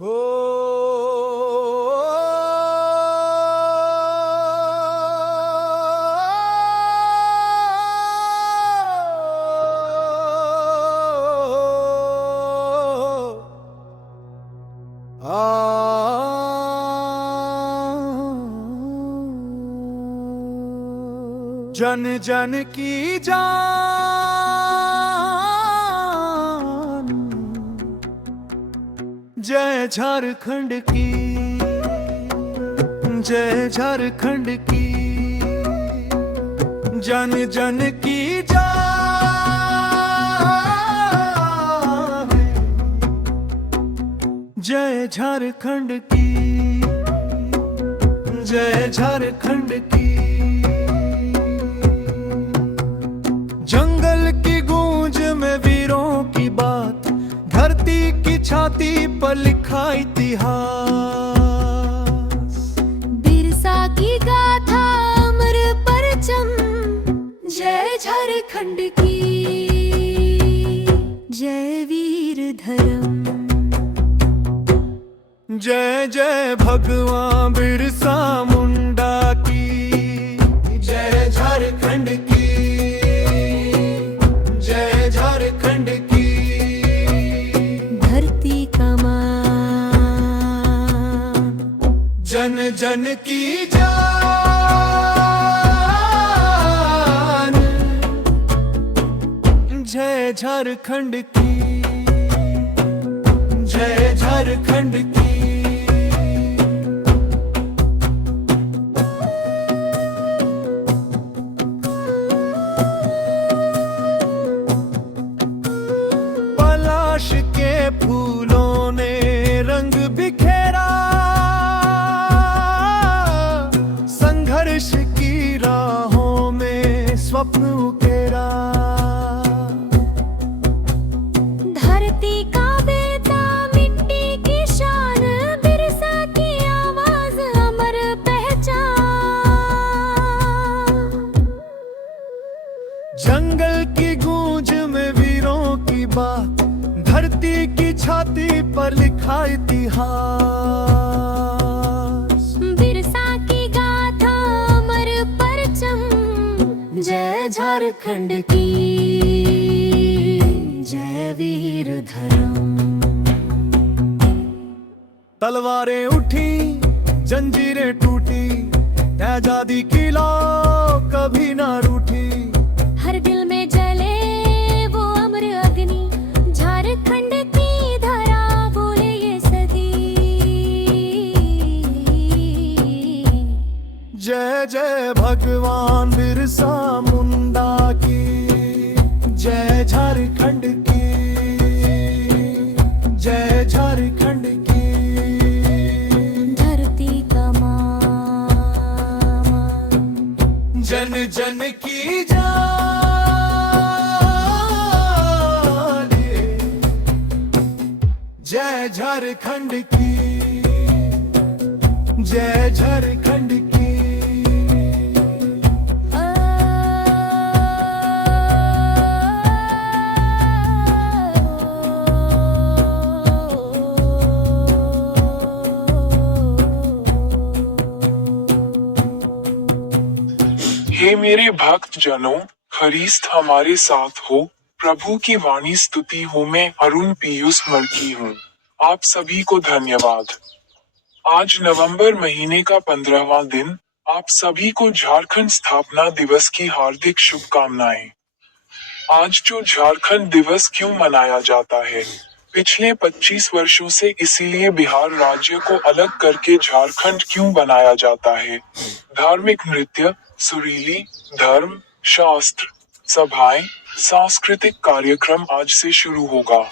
हो जन जन की जान, जय झारखंड की, जय झारखंड की। जन जन की जान, जय झारखंड की, जय झारखंड की। जंगल की गूंज में वीरों की बात, धरती की छाती पर लिखा इतिहास। बिरसा की गाथा अमर परचम, जय झारखंड की, जय वीर धर्म। जय जय भगवान बिरसा मुंडा की, जय झारखंड की, जय झारखंड की। धरती का मान, जन जन की जान, जय झारखंड की, जय झारखंड की। पलाश के फूलों ने रंग बिखेरा, संघर्ष की राहों में स्वप्न उकेरा। धरती का बेटा मिट्टी की शान, बिरसा की आवाज अमर पहचान। जंगल की गूंज में वीरों की बात, धरती की छाती पर लिखा इतिहास। बिरसा की गाथा अमर परचम, जय झारखंड की, जय वीर धर्म। तलवारें उठी, जंजीरें टूटी, आजादी की लौ कभी ना रूठी। हर दिल में जले वो अमर अग्नि, झारखंड की धरा बोले ये सदी। जय जय भगवान बिरसा मुंडा की, जय झारखंड की, जय झारखंड की। धरती का मान, जन जन की जान, जय झारखंड की, जय झारखंड की। हे मेरे भक्त जनों, खरीस्त हमारे साथ हो। प्रभु की वाणी स्तुति हो। मैं अरुण पीयूष मर्की हूँ। आप सभी को धन्यवाद। आज नवंबर महीने का 15वां दिन। आप सभी को झारखंड स्थापना दिवस की हार्दिक शुभकामनाएं। आज जो झारखंड दिवस क्यों मनाया जाता है? पिछले 25 वर्षों से इसीलिए बिहार राज्य को अलग करके झारखंड क्यों बनाया जाता है? धार्मिक नृत्य, सुरीली, धर्म, शास्त्र, सभाएं, सांस्कृतिक कार्यक्रम आज से शुरू होगा।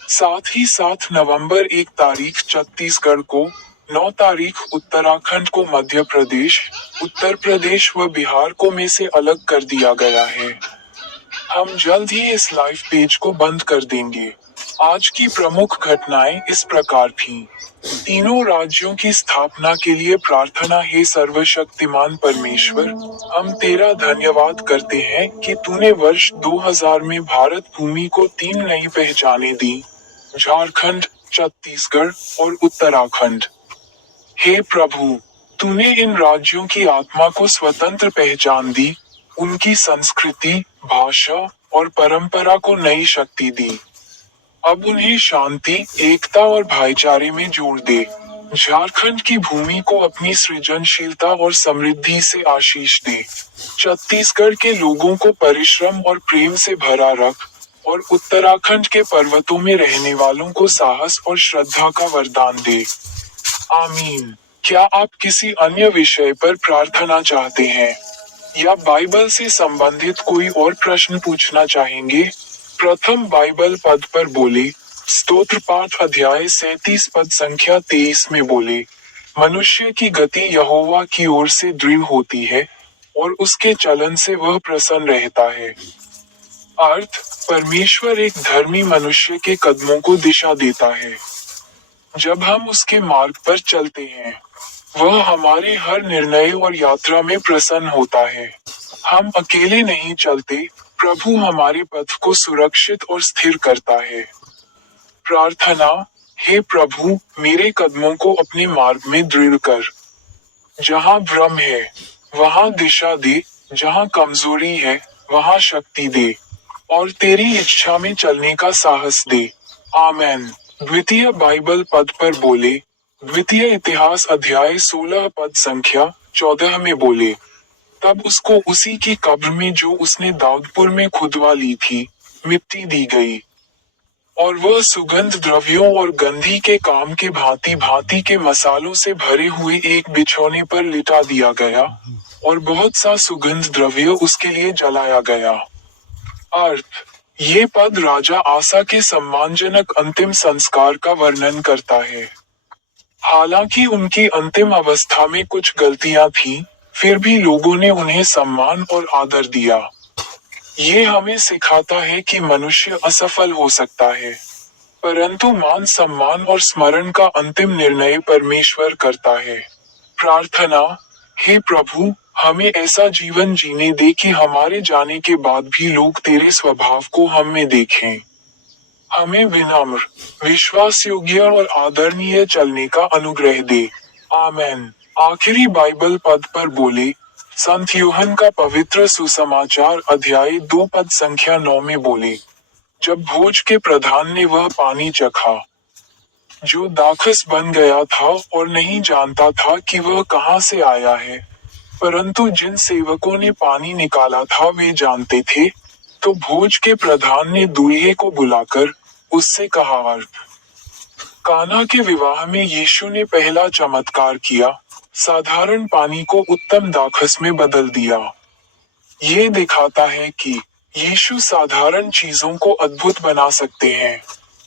साथ ही साथ नवंबर 1 तारीख छत्तीसगढ़ को, 9 तारीख उत्तराखंड को मध्य प्रदेश, उत्तर प्रदेश व बिहार को में से अलग कर दिया गया है। हम जल्द ही इस लाइव पेज को बंद कर देंगे। आज की प्रमुख घटनाएं इस प्रकार थीं। तीनों राज्यों की स्थापना के लिए प्रार्थना। हे सर्वशक्तिमान परमेश्वर, हम तेरा धन्यवाद करते हैं कि तूने वर्ष 2000 में भारत भूमि को 3 नई पहचानें दी: झारखंड, छत्तीसगढ़ और उत्तराखंड। हे प्रभु, तूने इन राज्यों की आत्मा को स्वतंत्र पहचान दी, उनकी संस्कृति, भाषा और परंपरा को नई शक्ति दी। अब उन्हें शांति, एकता और भाईचारे में जोड़ दे। झारखंड की भूमि को अपनी सृजनशीलता और समृद्धि से आशीष दे। छत्तीसगढ़ के लोगों को परिश्रम और प्रेम से भरा रख और उत्तराखंड के पर्वतों में रहने वालों को साहस और श्रद्धा का वरदान दे। आमीन। क्या आप किसी अन्य विषय पर प्रार्थना चाहते हैं या बाइबल से संबंधित कोई और प्रश्न पूछना चाहेंगे? प्रथम बाइबल पद पर बोले। स्तोत्र पाठ अध्याय 37 पद संख्या 23 में बोले, मनुष्य की गति यहोवा की ओर से दृढ़ होती है और उसके चलन से वह प्रसन्न रहता है। अर्थ, परमेश्वर एक धर्मी मनुष्य के कदमों को दिशा देता है। जब हम उसके मार्ग पर चलते हैं, वह हमारे हर निर्णय और यात्रा में प्रसन्न होता है। हम अकेले नहीं चलते, प्रभु हमारे पथ को सुरक्षित और स्थिर करता है। प्रार्थना। हे प्रभु, मेरे कदमों को अपने मार्ग में दृढ़ कर। जहाँ भ्रम है, वहाँ दिशा दे, जहाँ कमजोरी है, वहाँ शक्ति दे, और तेरी इच्छा में चलने का साहस दे। आमेन। द्वितीय बाइबल पद पर बोले। द्वितीय इतिहास अध्याय 16 पद संख्या 14 में बोले, तब उसको उसी की कब्र में जो उसने दाऊदपुर में खुदवा ली थी, मिट्टी दी गई, और वह सुगंध द्रव्यों और गंधी के काम के भांति भांति के मसालों से भरे हुए एक बिछौने पर लिटा दिया गया, और बहुत सा सुगंध द्रव्य उसके लिए जलाया गया। अर्थ, ये पद राजा आसा के सम्मानजनक अंतिम संस्कार का वर्णन करता है। हालांकि उनकी अंतिम अवस्था में कुछ गलतियां थीं, फिर भी लोगों ने उन्हें सम्मान और आदर दिया। ये हमें सिखाता है कि मनुष्य असफल हो सकता है, परंतु मान सम्मान और स्मरण का अंतिम निर्णय परमेश्वर करता है। प्रार्थना। हे प्रभु, हमें ऐसा जीवन जीने दे कि हमारे जाने के बाद भी लोग तेरे स्वभाव को हम में देखें। हमें विनम्र, विश्वास योग्य और आदरणीय चलने का अनुग्रह दे। आमेन। आखिरी बाइबल पद पर बोले। संत यूहन्ना का पवित्र सुसमाचार अध्याय 2 पद संख्या 9 में बोले, जब भोज के प्रधान ने वह पानी चखा जो दाखस बन गया था और नहीं जानता था कि वह कहाँ से आया है, परंतु जिन सेवकों ने पानी निकाला था वे जानते थे, तो भोज के प्रधान ने दूल्हे को बुलाकर उससे कहा। अर्थ, काना के विवाह में यीशु ने पहला चमत्कार किया, साधारण पानी को उत्तम दाखस में बदल दिया। ये दिखाता है कि यीशु साधारण चीजों को अद्भुत बना सकते हैं।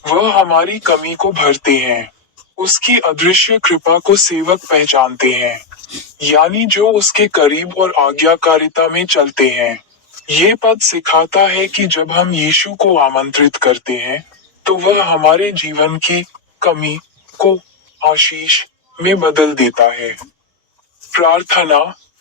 वह हमारी कमी को भरते हैं। उसकी अदृश्य कृपा को सेवक पहचानते हैं, यानी जो उसके करीब और आज्ञाकारिता में चलते हैं। ये पद सिखाता है कि जब हम यीशु को आमंत्रित करते हैं, तो वह हमारे जीवन की कमी को आशीष में बदल देता है। प्रार्थना।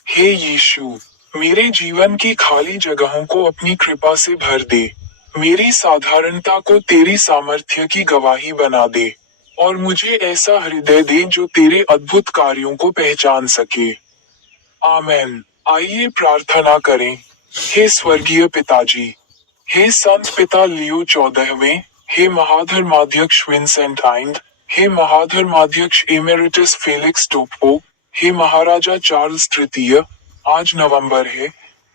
हे यीशु, मेरे जीवन की खाली जगहों को अपनी कृपा से भर दे। मेरी साधारणता को तेरी सामर्थ्य की गवाही बना दे, और मुझे ऐसा हृदय दे जो तेरे अद्भुत कार्यों को पहचान सके। आमेन। आइए प्रार्थना करें। हे स्वर्गीय पिताजी, हे संत पिता लियो 14वें, हे महाधर्माध्यक्ष विंसेंट आइंड, हे महाधर्माध्यक्ष एमेरिटस फेलिक्स टोप्पो, हे महाराजा चार्ल्स तृतीय, आज नवंबर है।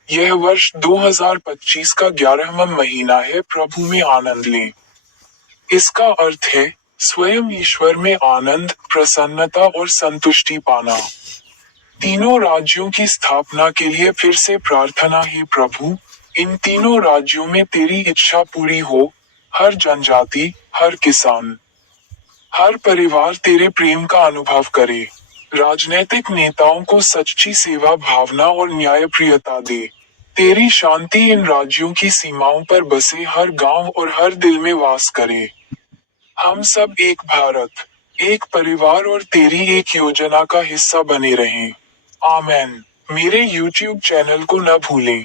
यह वर्ष 2025 का 11वां महीना है। प्रभु में आनंद लें। इसका अर्थ है स्वयं ईश्वर में आनंद, प्रसन्नता और संतुष्टि पाना। तीनों राज्यों की स्थापना के लिए फिर से प्रार्थना। है प्रभु, इन तीनों राज्यों में तेरी इच्छा पूरी हो। हर जनजाति, हर किसान, हर परिवार तेरे प्रेम का अनुभव करे। राजनीतिक नेताओं को सच्ची सेवा भावना और न्यायप्रियता दे। तेरी शांति इन राज्यों की सीमाओं पर बसे हर गांव और हर दिल में वास करे। हम सब एक भारत, एक परिवार और तेरी एक योजना का हिस्सा बने रहें। आमेन। मेरे YouTube चैनल को न भूलें।